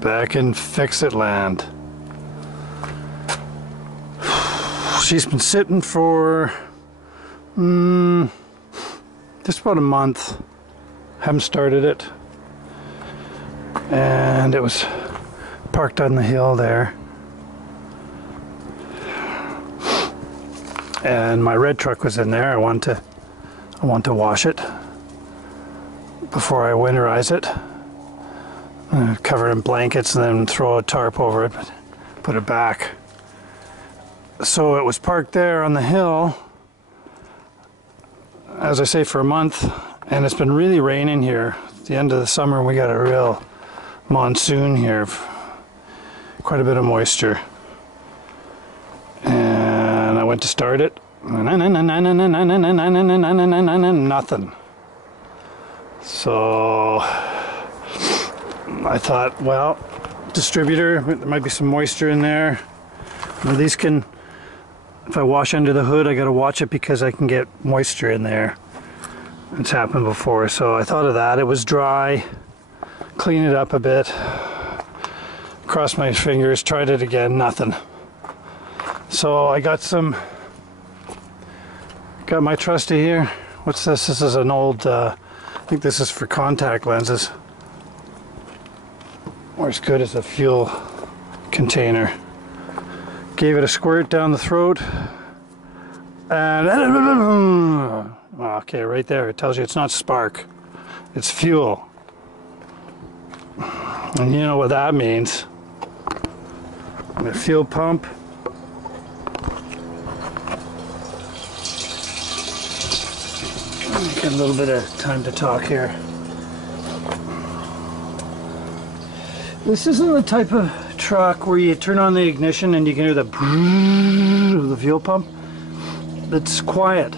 Back in Fix-It land. She's been sitting for just about a month. Haven't started it. And it was parked on the hill there. And my red truck was in there. I want to wash it before I winterize it. Cover it in blankets and then throw a tarp over it, put it back. So it was parked there on the hill, as I say, for a month, and it's been really raining here. At the end of the summer we got a real monsoon here, quite a bit of moisture. And I went to start it, nothing. So I thought, well, distributor, there might be some moisture in there. Now these can, if I wash under the hood, I gotta watch it because I can get moisture in there. It's happened before, so I thought of that. It was dry. Clean it up a bit. Crossed my fingers, tried it again, nothing. So I got my trusty here. What's this? This is an old, I think this is for contact lenses. Or as good as a fuel container. Gave it a squirt down the throat. And okay, right there it tells you it's not spark, it's fuel. And you know what that means. The fuel pump. Get a little bit of time to talk here. This isn't the type of truck where you turn on the ignition and you can hear the brrrr of the fuel pump. It's quiet.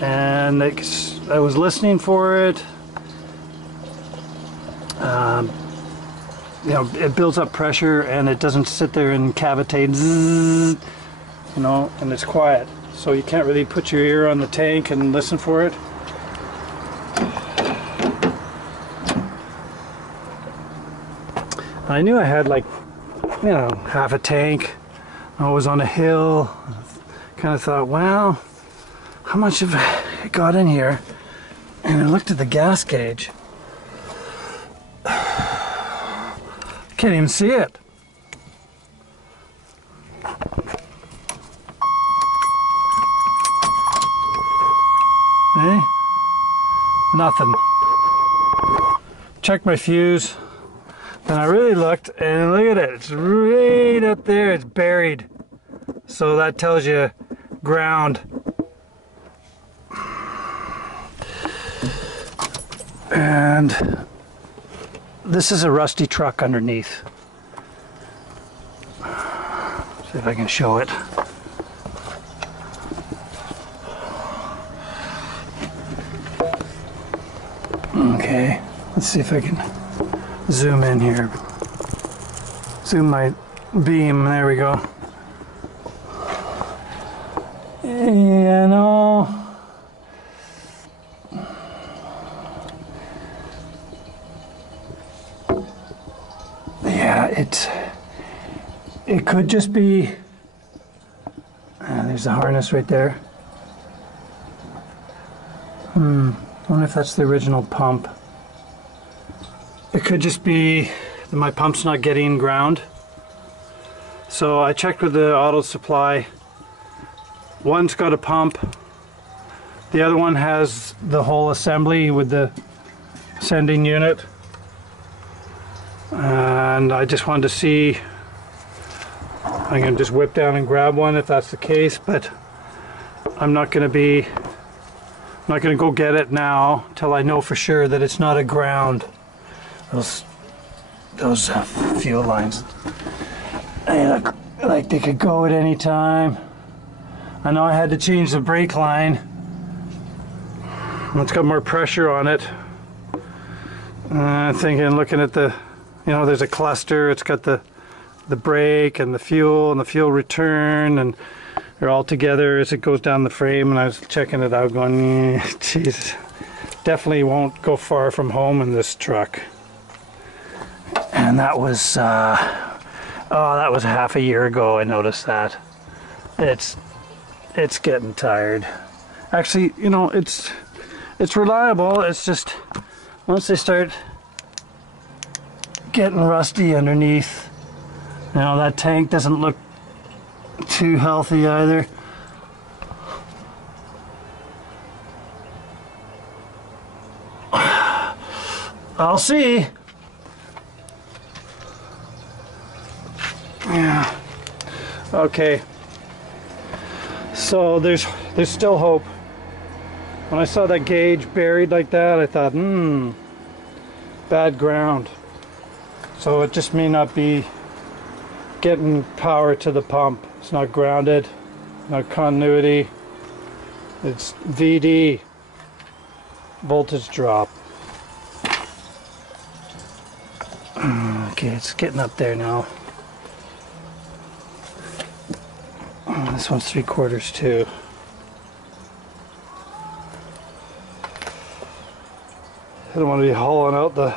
And I was listening for it. You know, it builds up pressure and it doesn't sit there and cavitate, zzz, you know, and it's quiet. So you can't really put your ear on the tank and listen for it. I knew I had, like, you know, half a tank. I was on a hill. Kind of thought, well, how much have I got in here? And I looked at the gas gauge. Can't even see it. Hey? Nothing. Checked my fuse. And I really looked, and look at it. It's right up there. It's buried. So that tells you ground. And this is a rusty truck underneath. See if I can show it. Okay, let's see if I can zoom in here. Zoom my beam, there we go. You know, yeah, it could just be, there's the harness right there. I wonder if that's the original pump. It could just be that my pump's not getting ground. So I checked with the auto supply. One's got a pump. The other one has the whole assembly with the sending unit. And I just wanted to see, I can just whip down and grab one if that's the case, but I'm not going to go get it now till I know for sure that it's not a ground. Those fuel lines, they look like they could go at any time. I know I had to change the brake line. It's got more pressure on it. Thinking, looking at the, you know, there's a cluster. It's got the brake and the fuel return, and they're all together as it goes down the frame. And I was checking it out, going, Jesus, definitely won't go far from home in this truck. And And that was, oh, that was half a year ago I noticed that. It's getting tired. Actually, you know, it's reliable. It's just, once they start getting rusty underneath, you know, that tank doesn't look too healthy either. I'll see. Yeah. Okay. So there's still hope. When I saw that gauge buried like that, I thought, bad ground. So it just may not be getting power to the pump. It's not grounded, not continuity. It's VD, voltage drop. Okay, it's getting up there now. This one's 3/4 too. I don't want to be hauling out the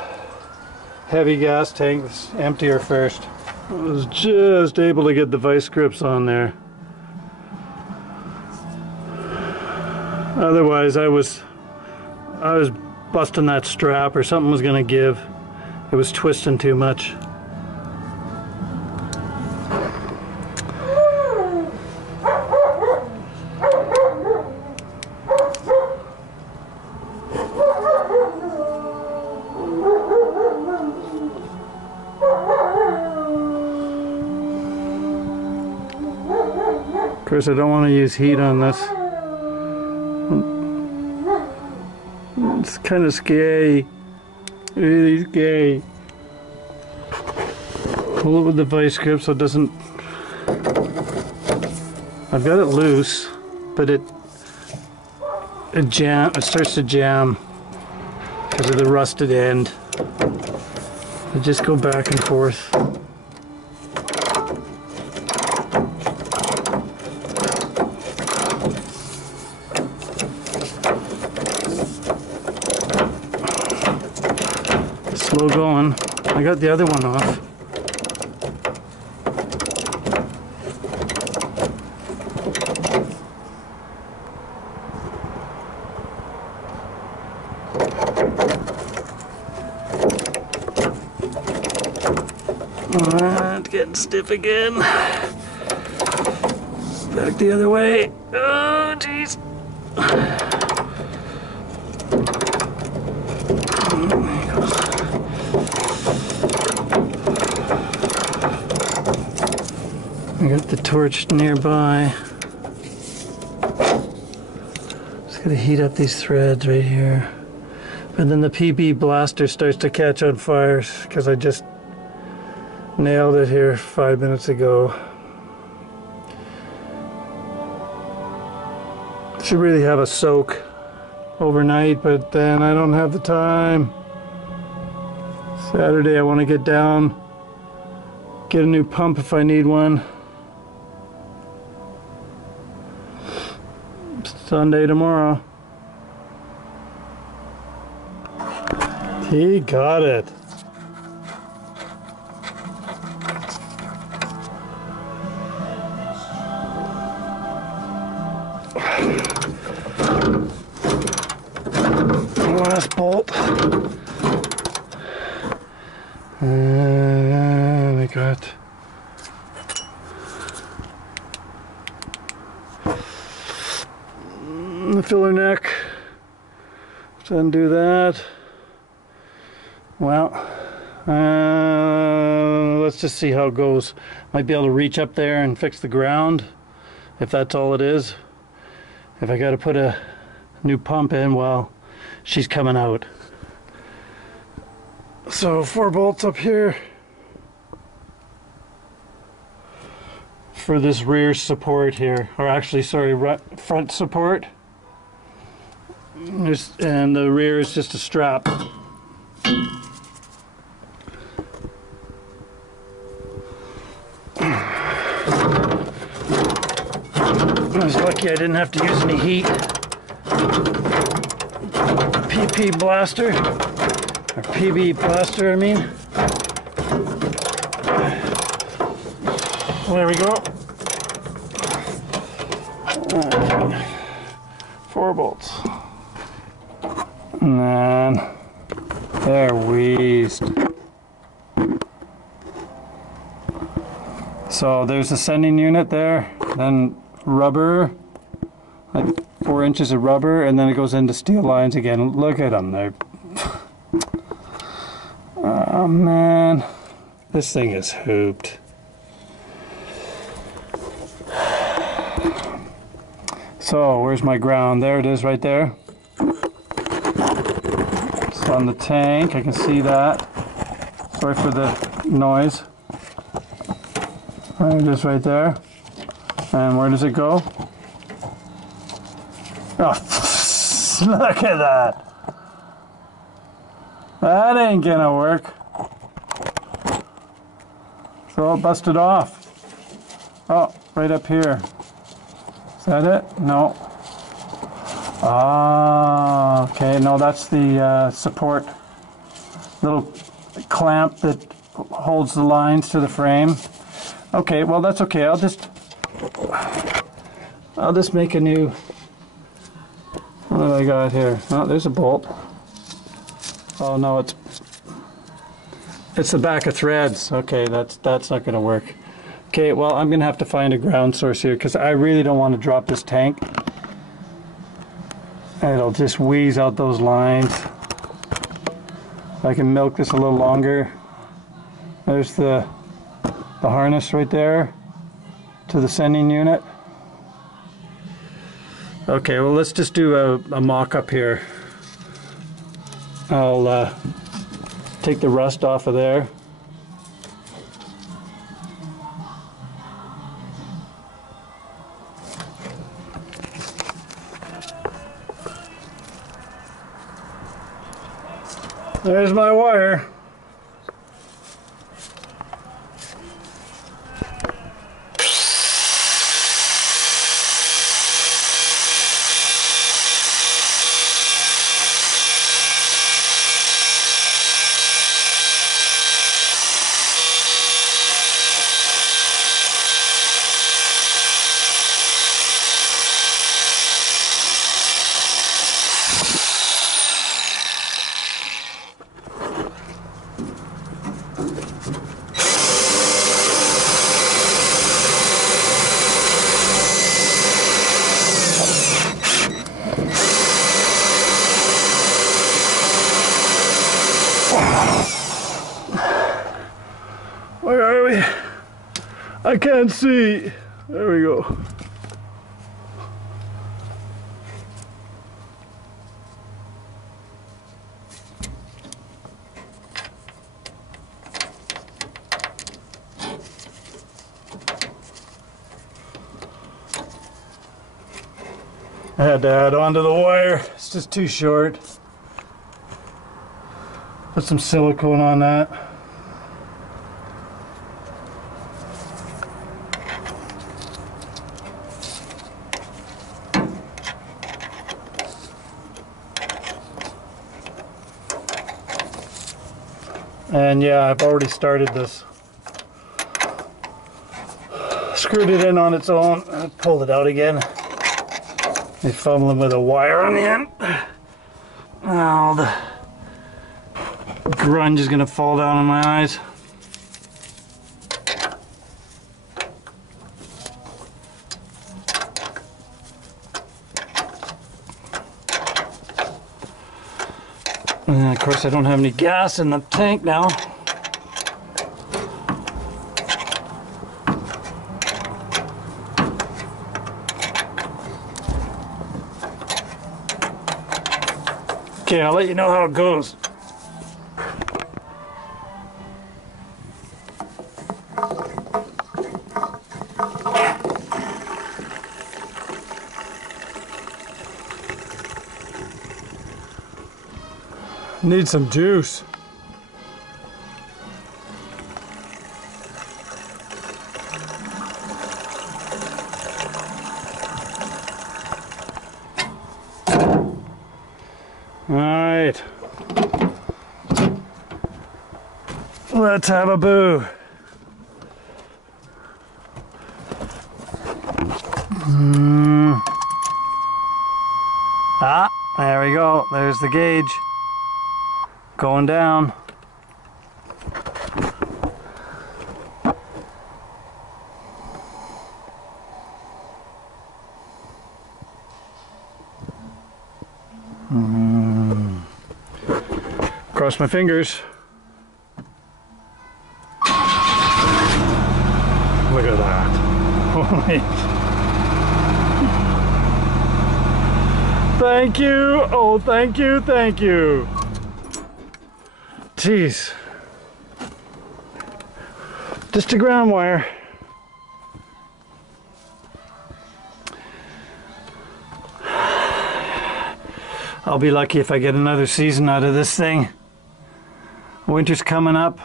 heavy gas tank. Let's empty her first. I was just able to get the vice grips on there. Otherwise, I was busting that strap, or something was gonna give. It was twisting too much. Of course, I don't want to use heat on this. It's kind of scary. Really scary. Pull it with the vice grip so it doesn't... I've got it loose, but it starts to jam because of the rusted end. I just go back and forth. Slow going. I got the other one off. It's getting stiff again. Back the other way. Oh, jeez. I got the torch nearby. Just gotta heat up these threads right here. And then the PB blaster starts to catch on fire because I just nailed it here 5 minutes ago. Should really have a soak overnight, but then I don't have the time. Saturday I want to get down, get a new pump if I need one. Sunday tomorrow. He got it. Last bolt. And I got the filler neck. Let's undo that. Well, let's just see how it goes. Might be able to reach up there and fix the ground, if that's all it is. If I got to put a new pump in, well, she's coming out. So 4 bolts up here for this rear support here, or actually, sorry, front support. And the rear is just a strap. I was lucky I didn't have to use any heat. PP blaster, or PB blaster, I mean. There we go. 4 bolts. And then they're wheezed. So there's the sending unit there, then rubber, like 4 inches of rubber, and then it goes into steel lines again. Look at them, they're... Oh man, this thing is hooped. So where's my ground? There it is right there. It's on the tank, I can see that. Sorry for the noise. There it is right there. And where does it go? Oh, look at that. That ain't gonna work. So it busted off. Oh, right up here. Is that it? No. Ah, okay. No, that's the support. Little clamp that holds the lines to the frame. Okay, well that's okay. I'll just make a new. What have I got here? Oh, there's a bolt. Oh no, it's the back of threads. Okay, that's not going to work. Okay, well I'm going to have to find a ground source here because I really don't want to drop this tank. It'll just wheeze out those lines. I can milk this a little longer. There's the harness right there to the sending unit. Okay, well let's just do a mock-up here. I'll take the rust off of there. There's my wire. Where are we? I can't see. There we go. I had to add onto the wire. It's just too short. Put some silicone on that. And yeah, I've already started this. Screwed it in on its own. I pulled it out again. I'm fumbling with a wire on the end. Oh, the grunge is gonna fall down on my eyes. And of course I don't have any gas in the tank now. Okay, I'll let you know how it goes. Need some juice. All right. Let's have a boo. Ah, there we go. There's the gauge. Going down. Cross my fingers. Look at that. Holy. Thank you. Oh, thank you. Thank you. Jeez. Just a ground wire. I'll be lucky if I get another season out of this thing. Winter's coming up.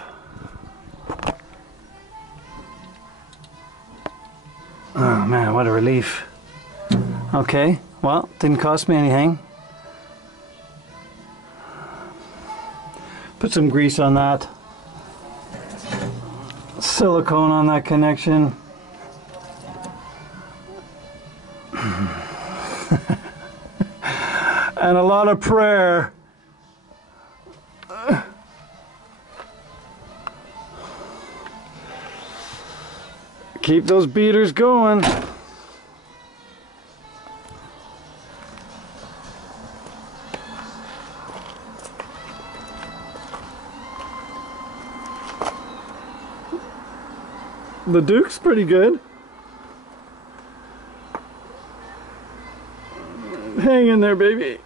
Oh man, what a relief. Okay, well, didn't cost me anything. Put some grease on that. Silicone on that connection. And a lot of prayer. Keep those beaters going. The Duke's pretty good. Hang in there, baby.